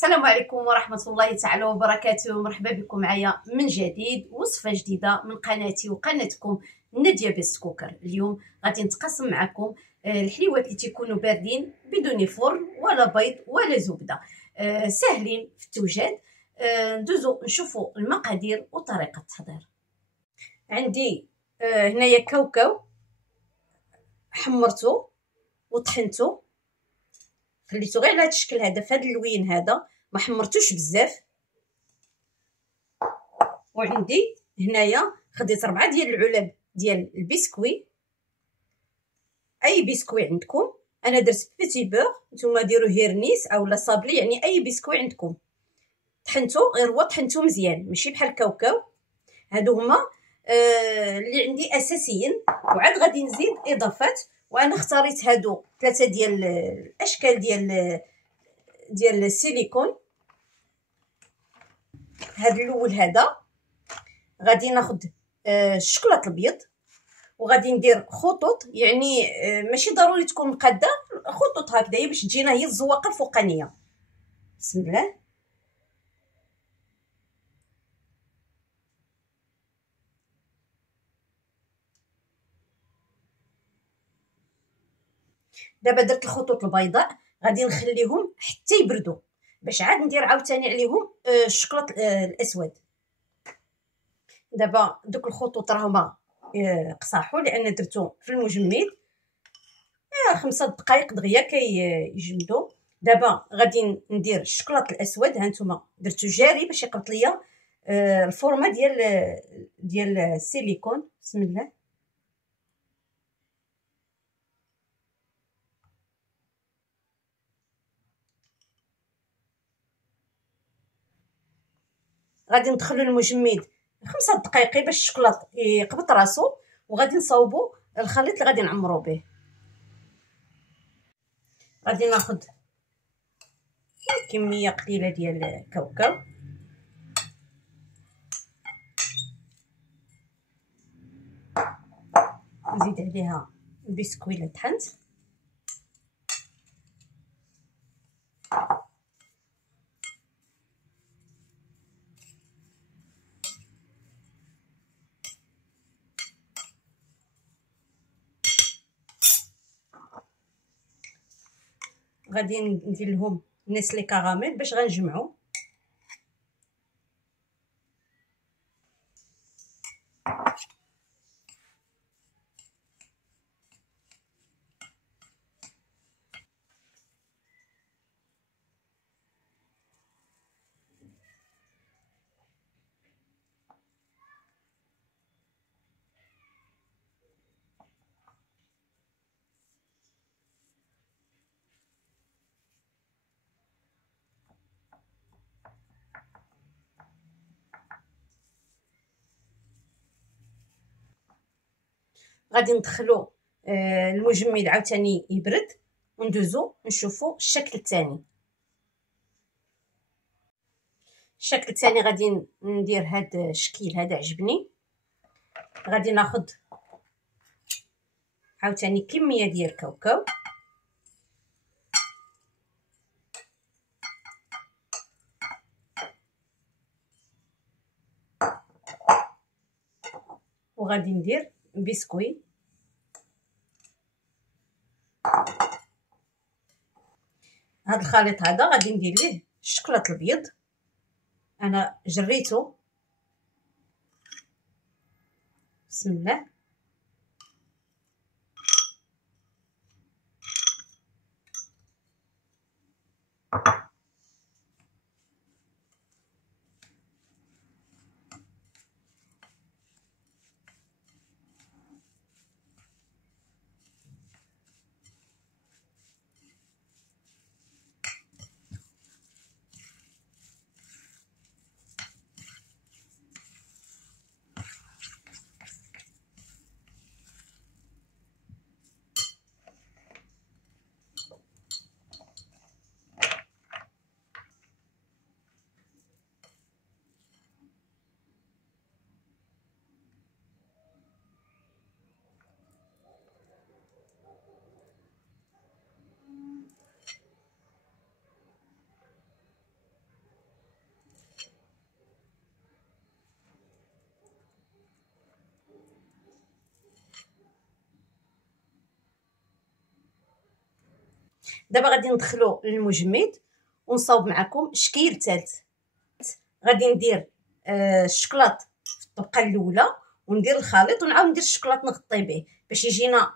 السلام عليكم ورحمة الله تعالى وبركاته. مرحبا بكم معايا من جديد وصفة جديدة من قناتي وقناتكم نادية بيست كوكر. اليوم غادي نتقاسم معكم الحليوات اللي تيكونوا باردين بدون فرن ولا بيض ولا زبدة، ساهلين في التوجد. ندوزو نشوفوا المقادير وطريقة التحضير. عندي هنايا كاوكاو حمرته وطحنته، خليته غير على هذا الشكل هذا، في هذا اللوين هذا، ما حمرتوش بزاف. وعندي هنايا خديت 4 ديال العلب ديال البسكوي، اي بسكوي عندكم. انا درت بيتي بور، نتوما ديروا هيرنيس اولا صابلي، يعني اي بسكوي عندكم. طحنتو غير هو طحنتو مزيان، ماشي بحال الكاوكاو. هادو هما اللي عندي اساسيين. وعاد غادي نزيد اضافات، وانا اختاريت هادو 3 ديال الاشكال ديال السيليكون. هذا الاول هذا غادي ناخذ الشوكولاط الابيض، وغادي ندير خطوط، يعني ماشي ضروري تكون مقاده، خطوط هكذا باش تجينا هي الزواقه الفوقانيه. بسم الله. دابا درت الخطوط البيضاء، غادي نخليهم حتى يبردوا باش عاد ندير عاوتاني عليهم الشوكولاط الاسود. دابا دوك الخطوط راهما قصاحوا لان درتو في المجمد 5 دقائق دغيا كيجمدوا. دابا غادي ندير الشوكولاط الاسود، ها نتوما درتو جاري باش يقبط ليا الفورمه ديال السيليكون. بسم الله. غادي ندخلو المجمد 5 دقائق باش الشوكولاط يقبط راسو، وغادي نصاوبو الخليط اللي غادي نعمرو به. غادي ناخذ كميه قليله ديال الكاوكاو، نزيد عليها البسكويت اللي طحنت، غادي ندير لهم نسلي كراميل باش غنجمعو. غادي ندخلو المجمد عاوتاني يبرد، وندوزو نشوفو الشكل الثاني. الشكل الثاني غادي ندير هذا الشكل هذا، عجبني. غادي ناخذ عاوتاني كميه ديال الكاوكاو، وغادي ندير بسكوي. هذا الخليط هذا غادي ندير ليه الشوكولاط الابيض، انا جريته. بسم الله. دابا غادي ندخلو للمجمد ونصاوب معكم الشكيل الثالث. غادي ندير الشكلاط في الطبقه الاولى وندير الخليط ونعاود ندير الشكلاط نغطي به باش يجينا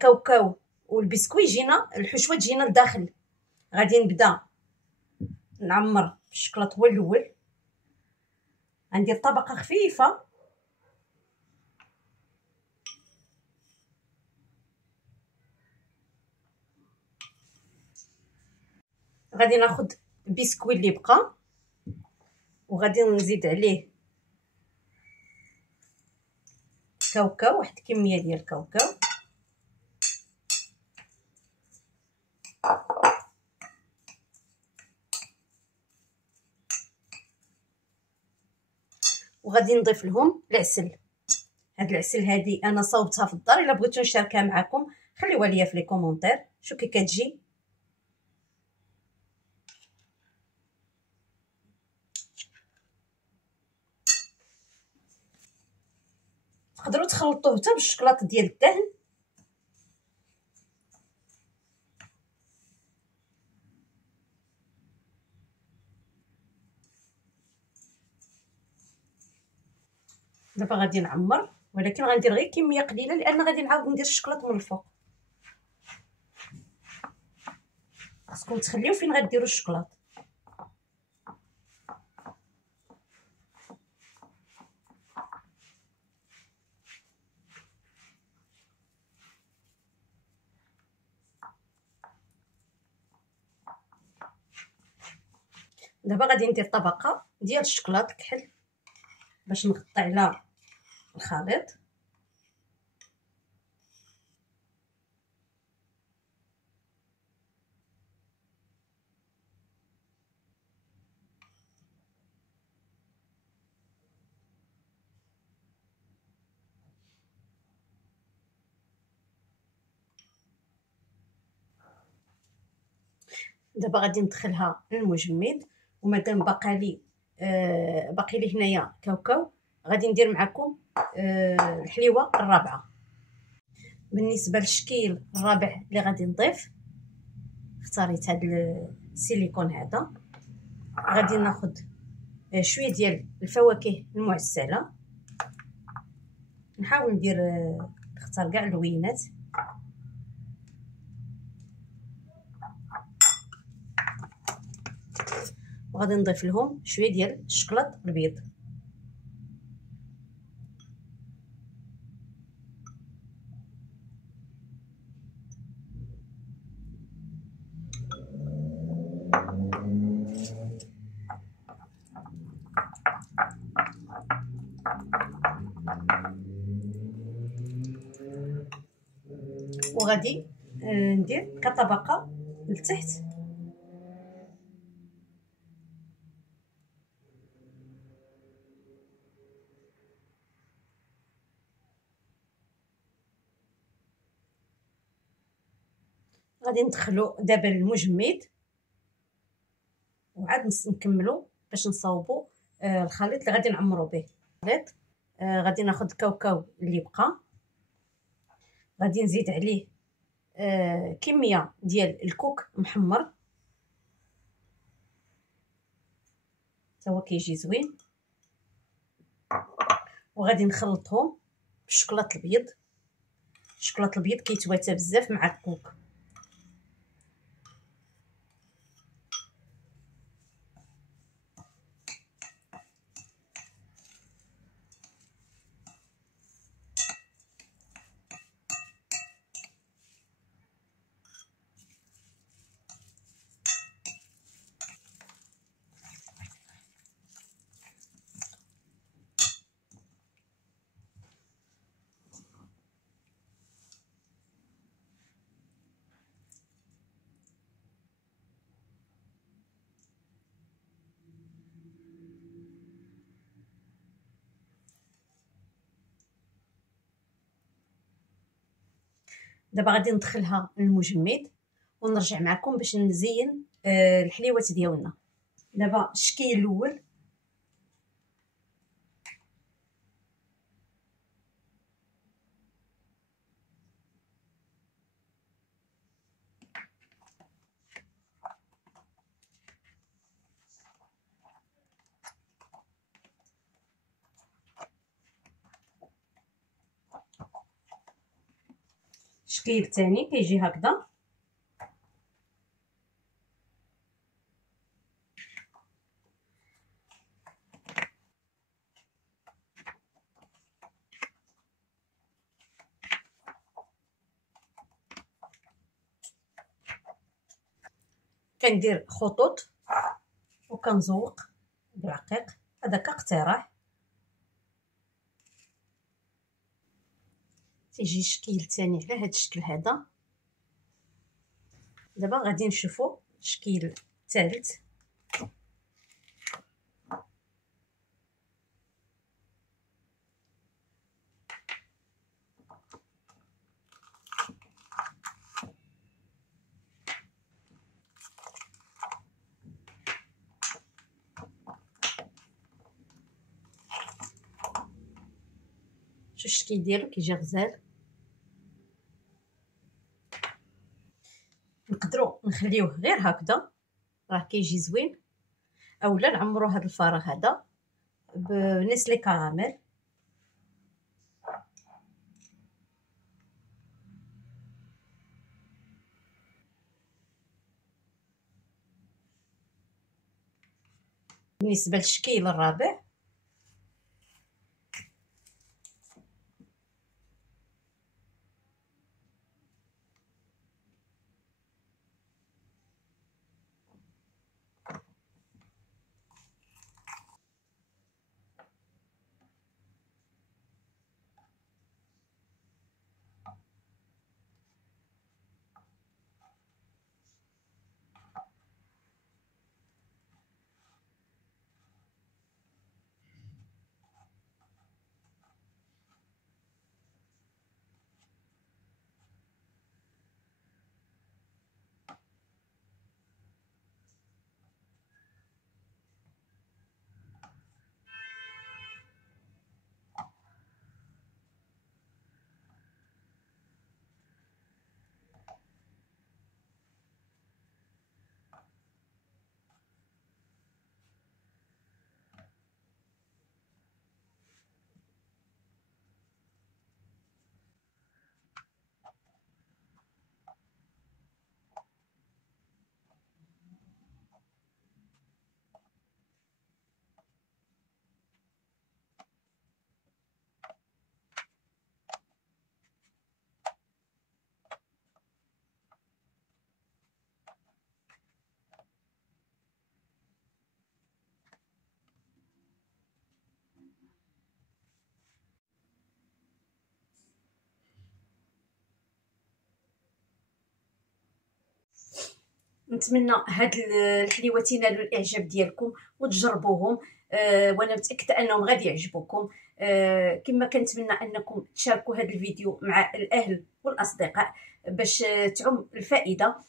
كاوكاو والبسكوي يجينا الحشوه تجينا لداخل. غادي نبدا نعمر الشكلاط هو الاول، غندير طبقه خفيفه غادي ناخد البسكوي اللي بقى وغادي نزيد عليه كاوكاو، واحد الكميه ديال الكاوكاو، وغادي نضيف لهم العسل. هاد العسل هادي انا صاوبتها في الدار، الا بغيتو نشاركها معكم خليوها ليا في لي كومونتير. شوف كي كتجي تقدروا تخلطوه حتى بالشكلاط ديال الدهن. دابا غادي نعمر، ولكن غندير غير كميه قليله لان غادي نعاود ندير الشكلاط من الفوق. خاصكم تخليو فين غديروا الشكلاط. دابا غادي ندير طبقه ديال الشكلاط الكحل باش نغطي على الخليط. دابا غادي ندخلها للمجمد، ومادام باقي لي هنايا كاوكاو غادي ندير معكم الحليوه الرابعه. بالنسبه للشكيل الرابع اللي غادي نضيف اختاريت هذا السيليكون هذا. غادي ناخذ شويه ديال الفواكه المعسله، نحاول ندير نختار كاع اللوينات. وغادي نضيف لهم شويه ديال الشكلاط البيض. وغادي ندير كطبقه لتحت. غادي ندخلو دابا المجمد وعاد نكملو باش نصاوبو الخليط اللي غادي نعمرو به. الخليط غادي ناخذ الكاوكاو اللي بقى، غادي نزيد عليه كميه ديال الكوك محمر حتى هو كيجي زوين، وغادي نخلطهم بالشكلاط الابيض. الشكلاط الابيض كيتواتى بزاف مع الكوك. دابا غادي ندخلها للمجمد ونرجع معكم باش نزين الحليوات ديالنا. دابا الشكل الاول الشكل الثاني كيجي هكذا. كندير خطوط وكنزوق بالعقيق، هذا كاقتراح. تيجي الشكل الثاني على هذا الشكل هذا. دابا غادي نشوفوا الشكل الثالث. شوف الشكل ديالو كيجي غزال. نقدروا نخليوه غير هكذا، راه كيجي زوين، اولا نعمرو هذا الفراغ هذا بنسلي كراميل. بالنسبه للشكل الرابع نتمنى هاد الحليوات ينالوا الاعجاب ديالكم وتجربوهم. وانا متاكده انهم غادي يعجبوكم. كما كنتمنى انكم تشاركوا هذا الفيديو مع الاهل والاصدقاء باش تعم الفائده.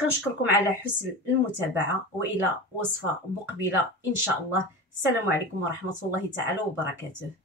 كنشكركم على حسن المتابعه، والى وصفه مقبله ان شاء الله. السلام عليكم ورحمه الله تعالى وبركاته.